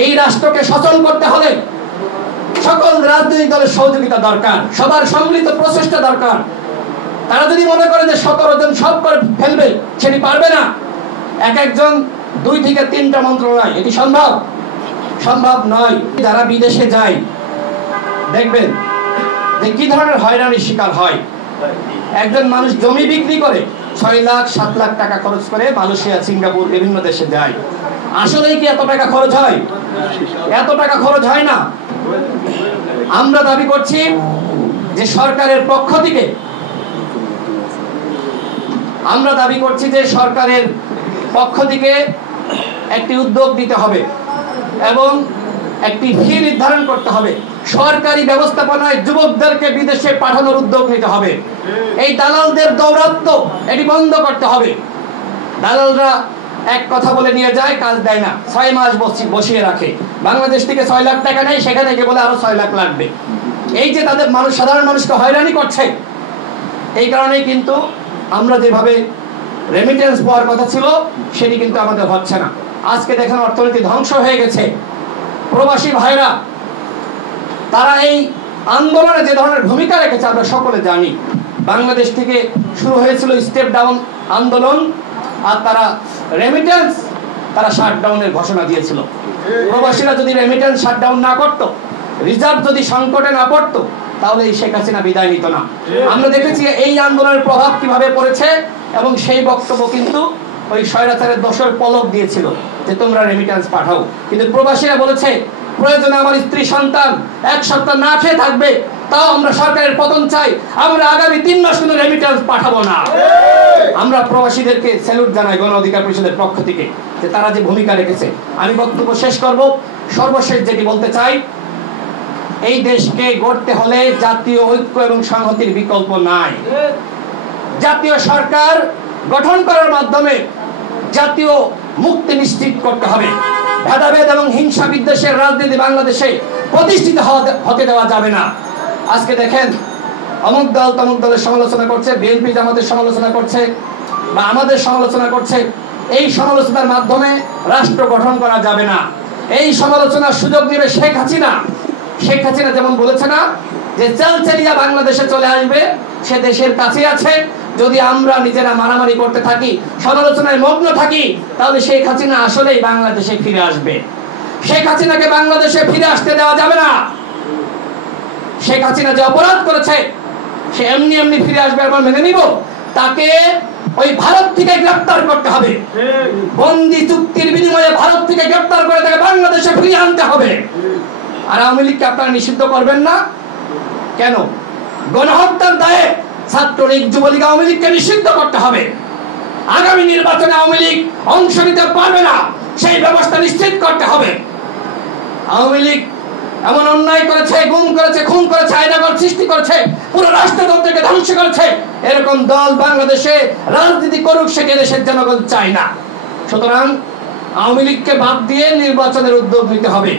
এই রাষ্ট্রকে সচল করতে হলে সকল রাজনৈতিক দলের সহযোগিতা দরকার, সবার সম্মিলিত প্রচেষ্টা দরকার। তারা যদি মনে করে যে 17 জন সব করে ফেলবে, সেটি পারবে না। এক একজন 2 থেকে 3টা মন্ত্রণালয়, এটি সম্ভব নয়। যারা বিদেশে যায় দেখবেন যে কি ধরনের হয়রানির শিকার হয়। একজন মানুষ জমি বিক্রি করে 6 লাখ 7 লাখ টাকা খরচ করে মালয়েশিয়া, সিঙ্গাপুর বিভিন্ন দেশে যায়। আসলেই কি এত টাকা খরচ হয়? এত টাকা খরচ হয় না। আমরা দাবি করছি যে সরকারের পক্ষ থেকে একটি উদ্যোগ নিতে হবে এবং একটি ফি নির্ধারণ করতে হবে। সরকারি ব্যবস্থাপনায় যুবকদেরকে বিদেশে পাঠানোর উদ্যোগ নিতে হবে। এই দালালদের দৌরাত্ম্য এটি বন্ধ করতে হবে। দালালরা এক কথা বলে নিয়ে যায়, কাজ দেয় না, 6 মাস বসিয়ে রাখে। বাংলাদেশ থেকে 6 লাখ টাকা নেয়, সেখানে গিয়ে বলে আরো 6 লাখ লাগবে। এই যে তাদের সাধারণ মানুষকে হয়রানি করছে, এই কারণেই কিন্তু আমরা যেভাবে রেমিটেন্স পাওয়ার কথা ছিল সেটি কিন্তু আমাদের হচ্ছে না। আজকে দেখেন অর্থনীতি ধ্বংস হয়ে গেছে। প্রবাসী ভাইরা তারা এই আন্দোলনে যে ধরনের ভূমিকা রেখেছে আমরা সকলে জানি। বাংলাদেশ থেকে শুরু হয়েছিল স্টেপ ডাউন আন্দোলন, আর তারা রেমিটেন্স শাটডাউনের ঘোষণা দিয়েছিল। প্রবাসীরা যদি রেমিটেন্স শাটডাউন না করতো, রিজার্ভ যদি সংকটে না পড়তো, তাহলে এই শেখ হাসিনা বিদায় নিত না। আমরা দেখেছি এই আন্দোলনের প্রভাব কিভাবে পড়েছে, এবং সেই বক্তব্য কিন্তু ওই স্বৈরাচারের দোষর পলক দিয়েছিল যে তোমরা রেমিটেন্স পাঠাও। কিন্তু প্রবাসীরা বলেছে প্রয়োজনে আমার স্ত্রী সন্তান 1 সপ্তাহ না খেয়ে থাকবে, তাও আমরা সরকারের পতন চাই, আমরা আগামী 3 মাস কিন্তু রেমিটেন্স পাঠাবো না। আমরা প্রবাসীদেরকে স্যালুট জানাই গণ অধিকার পরিষদের পক্ষ থেকে যে তারা যে ভূমিকা রেখেছে। আমি বক্তব্য শেষ করব। সর্বশেষ যেটি বলতে চাই, এই দেশকে গড়তে হলে জাতীয় ঐক্য এবং সংহতির বিকল্প নাই। জাতীয় সরকার গঠন করার মাধ্যমে জাতীয় মুক্তি নিশ্চিত করতে হবে। ভেদাভেদ এবং হিংসা বিদ্বেষের রাজনীতি বাংলাদেশে প্রতিষ্ঠিত হতে দেওয়া যাবে না। আজকে দেখেন অমুক দল তমুক দলের সমালোচনা করছে, বিএনপি জামাতের সমালোচনা করছে বা আমাদের সমালোচনা করছে। এই সমালোচনার মাধ্যমে রাষ্ট্র গঠন করা যাবে না। এই সমালোচনার সুযোগ নেবে শেখ হাসিনা যেমন বলেছে না যে চালচালিয়া বাংলাদেশে চলে আসবে, সে দেশের কাছে আছে। যদি আমরা নিজেরা মারামারি করতে থাকি, সমালোচনায় মগ্ন থাকি, তাহলে শেখ হাসিনা আসলেই বাংলাদেশে ফিরে আসবে। শেখ হাসিনাকে বাংলাদেশে ফিরে আসতে দেওয়া যাবে না। শেখ হাসিনা যে অপরাধ করেছে সে এমনি ফিরে আসবে আমরা মেনে নিব? তাকে ওই ভারত থেকে গ্রেফতার করতে হবে। বন্দি চুক্তির বিনিময়ে ভারত থেকে গ্রেফতার করে তাকে বাংলাদেশে ফিরিয়ে আনতে হবে। আর আওয়ামী লীগকে আপনারা নিষিদ্ধ করবেন না কেন? গণহত্যার দায়ে ছাত্রলীগ, যুবলীগ, আওয়ামী লীগকে নিষিদ্ধ করতে হবে। আগামী নির্বাচনে আওয়ামী লীগ অংশ নিতে পারবে না, সেই ব্যবস্থা নিশ্চিত করতে হবে। আওয়ামী লীগ এমন অন্যায় করেছে, গুম করেছে, খুন করেছে, আইনাগর সৃষ্টি করেছে, পুরো রাষ্ট্রতন্ত্রকে ধ্বংস করেছে। এরকম দল বাংলাদেশে রাজনীতি করুক, সেটি দেশের জনগণ চায় না। সুতরাং আওয়ামী লীগকে বাদ দিয়ে নির্বাচনের উদ্যোগ নিতে হবে।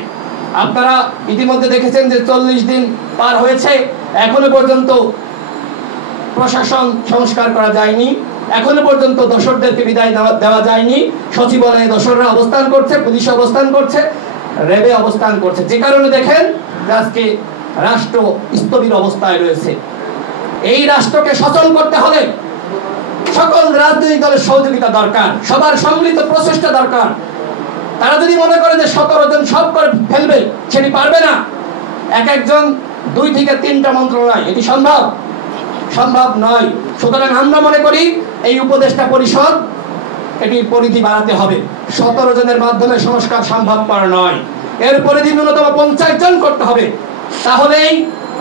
আপনারা ইতিমধ্যে দেখেছেন যে 40 দিন পার হয়েছে, এখনো পর্যন্ত প্রশাসন সংস্কার করা যায়নি, এখনো পর্যন্ত দোষরদেরকে বিদায় দেওয়া যায়নি। সচিবালয়ে দোষররা অবস্থান করছে, পুলিশ অবস্থান করছে, র্যাবে অবস্থান করছে। যে কারণে দেখেন আজকে রাষ্ট্র স্থবির অবস্থায় রয়েছে। এই রাষ্ট্রকে সচল করতে হলে সকল রাজনৈতিক দলের সহযোগিতা দরকার, সবার সম্মিলিত প্রচেষ্টা দরকার। তারা যদি মনে করে যে 17 জন সব করে ফেলবে, সেটি পারবে না। এক একজন 2 থেকে 3টা মন্ত্রণালয়, এটি সম্ভব নয়। সুতরাং আমরা মনে করি এই উপদেষ্টা পরিষদ এটির পরিধি বাড়াতে হবে। 17 জনের মাধ্যমে সংস্কার সম্ভবপর নয়, এর পরিধি ন্যূনতম 50 জন করতে হবে। তাহলেই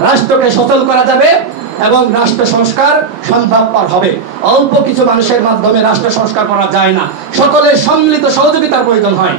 রাষ্ট্রকে সচল করা যাবে এবং রাষ্ট্র সংস্কার সম্ভবপর হবে। অল্প কিছু মানুষের মাধ্যমে রাষ্ট্র সংস্কার করা যায় না, সকলের সম্মিলিত সহযোগিতার প্রয়োজন হয়।